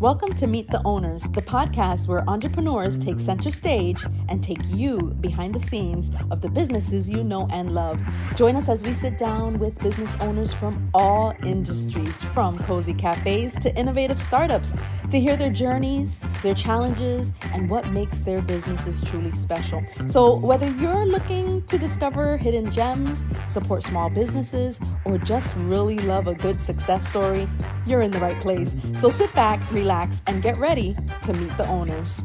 Welcome to Meet the Owners, the podcast where entrepreneurs take center stage and take you behind the scenes of the businesses you know and love. Join us as we sit down with business owners from all industries, from cozy cafes to innovative startups, to hear their journeys, their challenges, and what makes their businesses truly special. So whether you're looking to discover hidden gems, support small businesses, or just really love a good success story, you're in the right place. So sit back, relax, and get ready to meet the owners.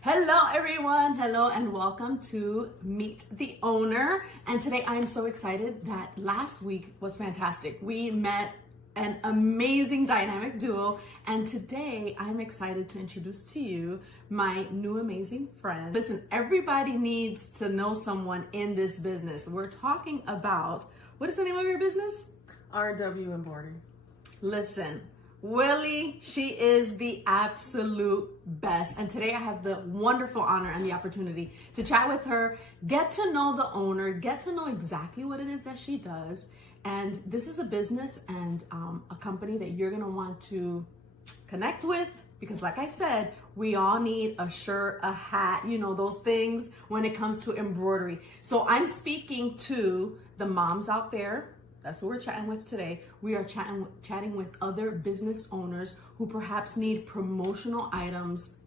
Hello everyone, hello and welcome to Meet the Owner. And today I'm so excited that last week was fantastic. We met an amazing dynamic duo, and today I'm excited to introduce to you my new amazing friend. Listen, everybody needs to know someone in this business. We're talking about, what is the name of your business? RW Embroidery. Listen, Willie, she is the absolute best. And today I have the wonderful honor and the opportunity to chat with her, get to know the owner, get to know exactly what it is that she does. And this is a business and a company that you're gonna want to connect with, because like I said, we all need a shirt, a hat, you know, those things when it comes to embroidery. So I'm speaking to the moms out there. That's who we're chatting with today. We are chatting with other business owners who perhaps need promotional items.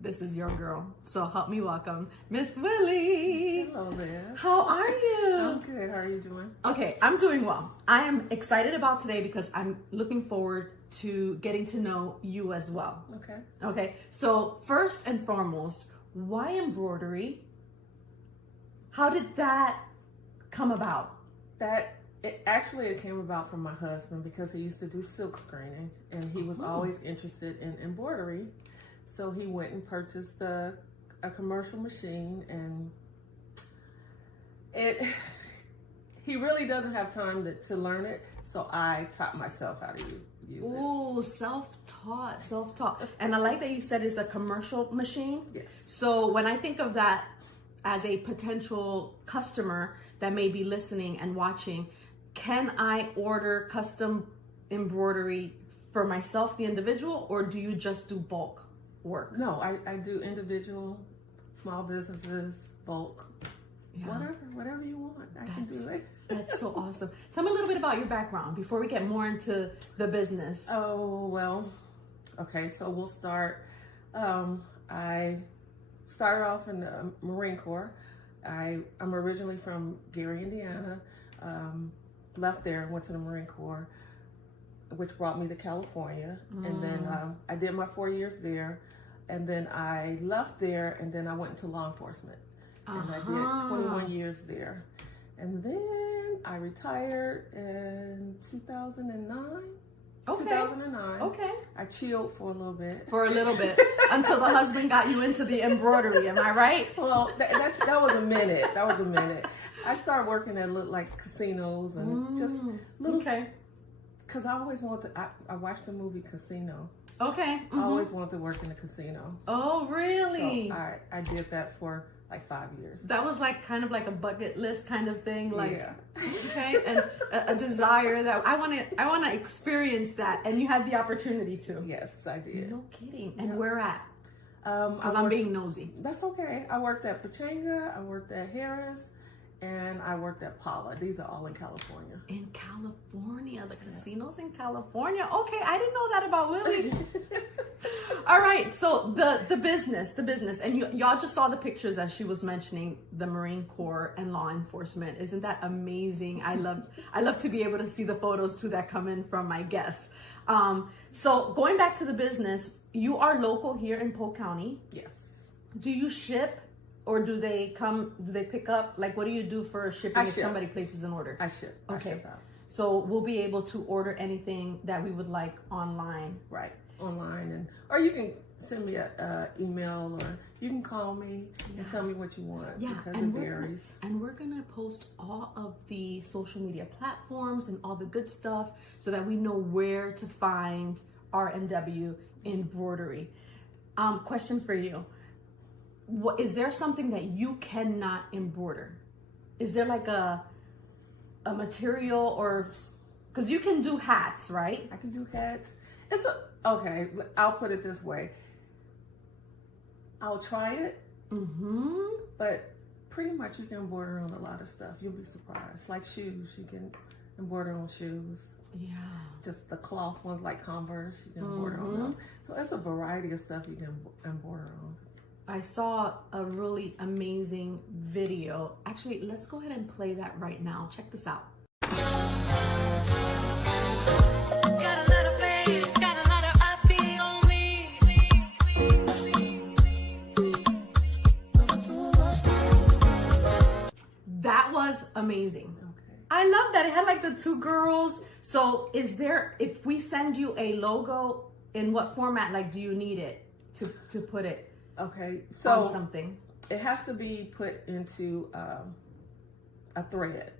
This is your girl. So help me welcome Miss Willie. Hello there. How are you? I'm good. How are you doing? Okay, I'm doing well. I am excited about today because I'm looking forward to getting to know you as well. Okay. So first and foremost, why embroidery? How did that come about? It came about from my husband because he used to do silk screening and he was always interested in embroidery. So he went and purchased a commercial machine, and he really doesn't have time to learn it. So I taught myself how to use it. Ooh, self-taught. And I like that you said it's a commercial machine. Yes. So when I think of that as a potential customer that may be listening and watching, can I order custom embroidery for myself, the individual, or do you just do bulk work? No, I do individual, small businesses, bulk, whatever you want. I can do it. That's so awesome. Tell me a little bit about your background before we get more into the business. Oh, well, okay, so we'll start. I started off in the Marine Corps. I'm originally from Gary, Indiana. Left there and went to the Marine Corps, which brought me to California. And then I did my 4 years there. And then I left there and then I went into law enforcement. And I did 21 years there. And then I retired in 2009. Okay. 2009. Okay. I chilled for a little bit. Until the husband got you into the embroidery. Am I right? Well, that was a minute. I started working at like casinos and just little. Okay. Because I always wanted to. I watched the movie Casino. Okay. I always wanted to work in a casino. Oh, really? So I did that for like 5 years. That was like kind of like a bucket list kind of thing, like yeah. Okay, and a desire that I want to experience that, and you had the opportunity to. Yes, I did. No kidding. And where at? Because I'm being nosy. That's okay. I worked at Pachanga, I worked at Harris, and I worked at Paula. These are all in California. In California, the casinos in California. Okay, I didn't know that about Willie. All right, so the business, and y'all just saw the pictures as she was mentioning the Marine Corps and law enforcement. Isn't that amazing? I love to be able to see the photos too that come in from my guests. So going back to the business, you are local here in Polk County. Yes. Do you ship? Or do they pick up? Like, what do you do for shipping if somebody places an order? I ship. Okay. I ship out. So we'll be able to order anything that we would like online. Right. Online. Or you can send me an email, or you can call me and tell me what you want. Yeah. Because it varies. And we're going to post all of the social media platforms and all the good stuff so that we know where to find R&W Embroidery. Question for you. Is there something that you cannot embroider? Is there like a material or Because you can do hats, right? I can do hats. Okay, I'll put it this way. I'll try it, but pretty much you can embroider on a lot of stuff. You'll be surprised. Like shoes, you can embroider on shoes. Yeah. Just the cloth ones like Converse, you can embroider on them. So there's a variety of stuff you can embroider on. I saw a really amazing video. Actually, let's go ahead and play that right now. Check this out. That was amazing. Okay. I love that. It had like the two girls. So if we send you a logo, in what format, like, do you need it to put it on something? It has to be put into a thread.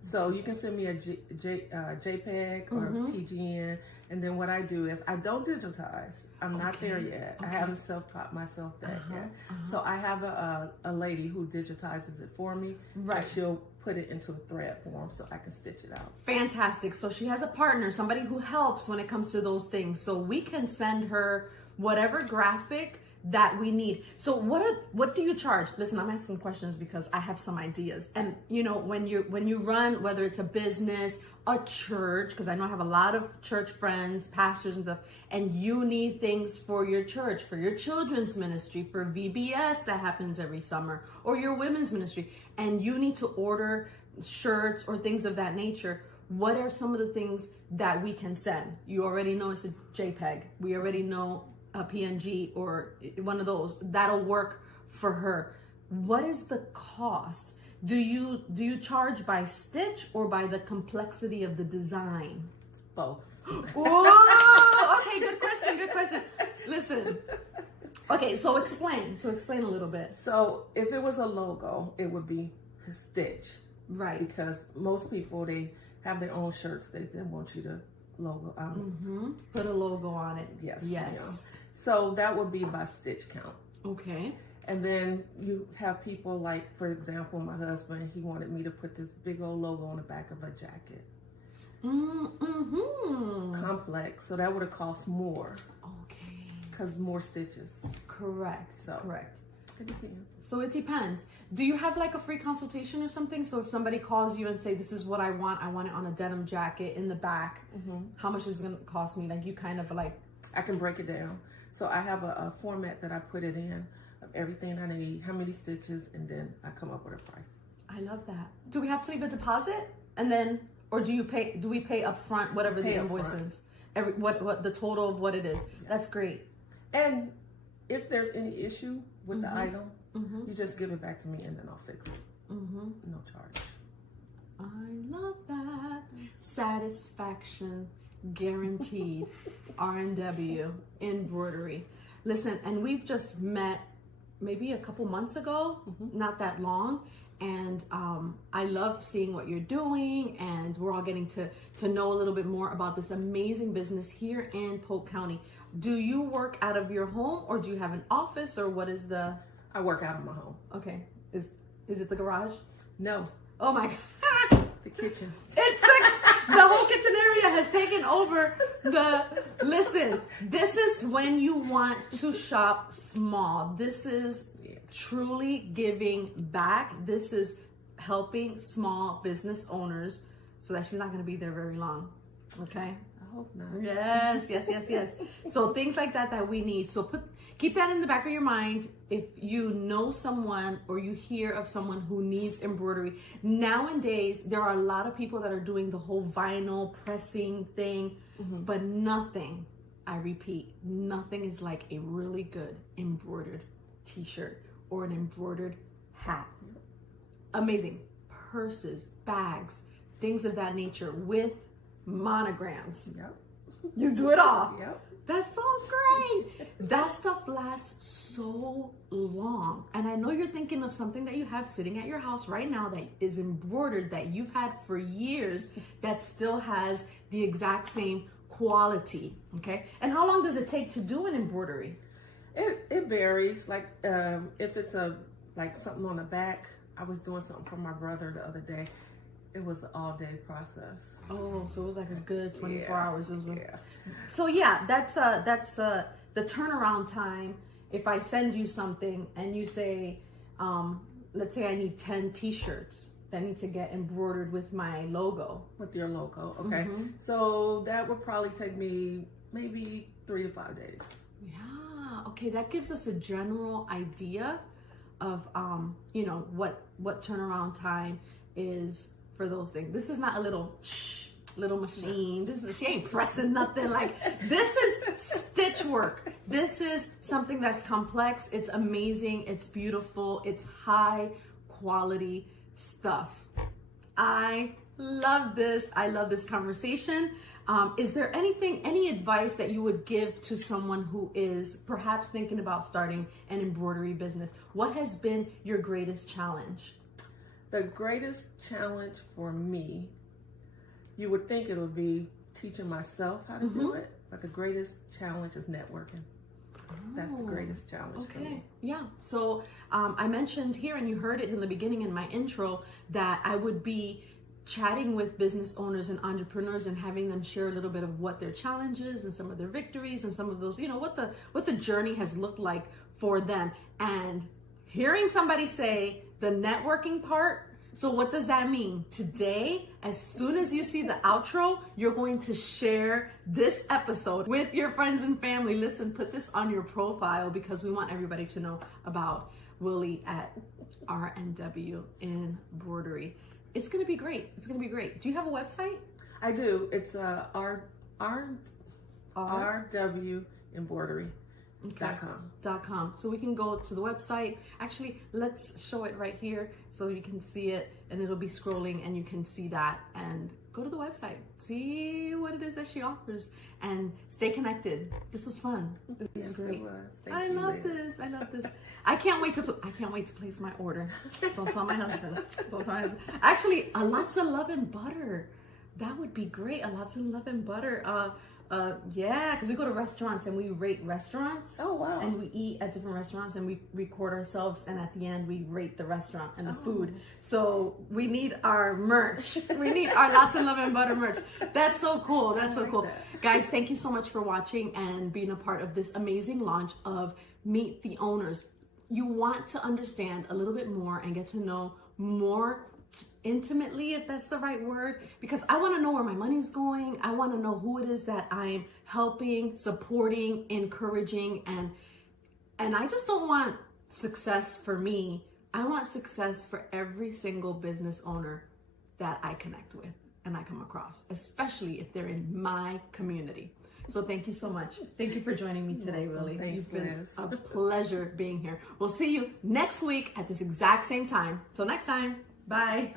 So you can send me a JPEG or PGN, and then what I do is I don't digitize. I'm not there yet. I haven't self-taught myself that yet. So I have a lady who digitizes it for me. Right. She'll put it into a thread form so I can stitch it out. Fantastic. So she has a partner, somebody who helps when it comes to those things. So we can send her whatever graphic that we need. So what do you charge? Listen, I'm asking questions because I have some ideas. And you know, when you run, whether it's a business, a church, because I know I have a lot of church friends, pastors and stuff, and you need things for your church, for your children's ministry, for VBS that happens every summer, or your women's ministry, and you need to order shirts or things of that nature. What are some of the things that we can send? You already know it's a JPEG. We already know a PNG or one of those. That'll work for her. What is the cost? Do you charge by stitch or by the complexity of the design? Both. Oh, okay, good question. Listen. Okay, so explain a little bit. So if it was a logo, it would be to stitch. Right. Because most people, they have their own shirts. They want you to logo. Put a logo on it. Yes. Yes. So that would be by stitch count. Okay. And then you have people like, for example, my husband, he wanted me to put this big old logo on the back of a jacket. Complex. So that would have cost more. Okay. Because more stitches. Correct. So correct. It depends. So it depends. Do you have like a free consultation or something? So if somebody calls you and say, this is what I want it on a denim jacket in the back, how much is it going to cost me? Like you kind of like... I can break it down. So I have a format that I put it in of everything I need, how many stitches, and then I come up with a price. I love that. Do we have to leave a deposit? And then, or do we pay up front, whatever the invoice is? What the total of what it is. Yes. That's great. And if there's any issue with the item, you just give it back to me and then I'll fix it. No charge. I love that. Satisfaction guaranteed. R&W Embroidery. Listen, and we've just met maybe a couple months ago, not that long. And I love seeing what you're doing, and we're all getting to know a little bit more about this amazing business here in Polk County. Do you work out of your home, or do you have an office, or what is the... I work out of my home. Okay. Is it the garage? No. Oh my God. The kitchen. It's the whole kitchen area has taken over listen, this is when you want to shop small. This is truly giving back. This is helping small business owners so that she's not going to be there very long. Okay? I hope not. Yes. So things like that we need. So keep that in the back of your mind. If you know someone or you hear of someone who needs embroidery, nowadays there are a lot of people that are doing the whole vinyl pressing thing, but nothing, I repeat, nothing is like a really good embroidered t-shirt or an embroidered hat. Amazing. Purses, bags, things of that nature with monograms. Yep. You do it all. Yep. That's so great. That stuff lasts so long. And I know you're thinking of something that you have sitting at your house right now that is embroidered, that you've had for years, that still has the exact same quality. Okay. And how long does it take to do an embroidery? It varies. Like if it's like something on the back, I was doing something for my brother the other day. It was an all-day process. Oh, so it was like a good 24 hours. It was Yeah. So yeah, that's the turnaround time. If I send you something and you say, let's say I need 10 t-shirts that need to get embroidered with my logo. With your logo, okay. So that would probably take me maybe 3 to 5 days. Yeah, okay, that gives us a general idea of what turnaround time is for those things. This is not a little machine. She ain't pressing nothing. Like, this is stitch work. This is something that's complex. It's amazing. It's beautiful. It's high quality stuff. I love this. I love this conversation. Is there any advice that you would give to someone who is perhaps thinking about starting an embroidery business? What has been your greatest challenge? The greatest challenge for me, you would think it would be teaching myself how to do it, but the greatest challenge is networking. That's the greatest challenge for me. Yeah. So I mentioned here, and you heard it in the beginning in my intro, that I would be chatting with business owners and entrepreneurs and having them share a little bit of what their challenges and some of their victories and some of those, what the journey has looked like for them. And hearing somebody say the networking part, so what does that mean? Today, as soon as you see the outro, you're going to share this episode with your friends and family. Listen, put this on your profile because we want everybody to know about Willie at RNW Embroidery. It's going to be great. It's going to be great. Do you have a website? I do. It's RW Embroidery. Okay. .com. So we can go to the website. Actually, let's show it right here so you can see it, and it'll be scrolling and you can see that, and go to the website, see what it is that she offers, and stay connected. This was fun. This is great. I love this. I can't wait to place my order. Don't tell my husband. Actually, a lots of love and butter. That would be great. A lots of love and butter. Yeah, because we go to restaurants and we rate restaurants. Oh, wow. And we eat at different restaurants and we record ourselves, and at the end we rate the restaurant and the food. So we need our merch. We need our lots of love and butter merch. That's so cool. That's so cool. Guys, thank you so much for watching and being a part of this amazing launch of Meet the Owners. You want to understand a little bit more and get to know more intimately, if that's the right word, because I want to know where my money's going. I want to know who it is that I'm helping, supporting, encouraging, and I just don't want success for me. I want success for every single business owner that I connect with and I come across, especially if they're in my community. So thank you so much. Thank you for joining me today, Willie. You've been a pleasure being here. We'll see you next week at this exact same time. Till next time. Bye.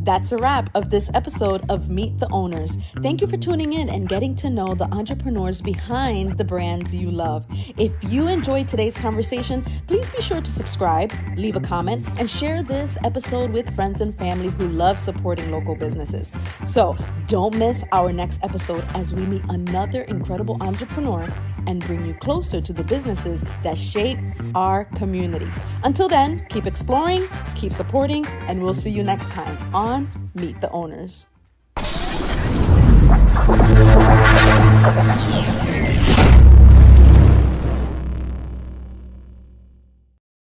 That's a wrap of this episode of Meet the Owners. Thank you for tuning in and getting to know the entrepreneurs behind the brands you love. If you enjoyed today's conversation, please be sure to subscribe, leave a comment, and share this episode with friends and family who love supporting local businesses. So don't miss our next episode as we meet another incredible entrepreneur and bring you closer to the businesses that shape our community. Until then, keep exploring, keep supporting, and we'll see you next time on Meet the Owners.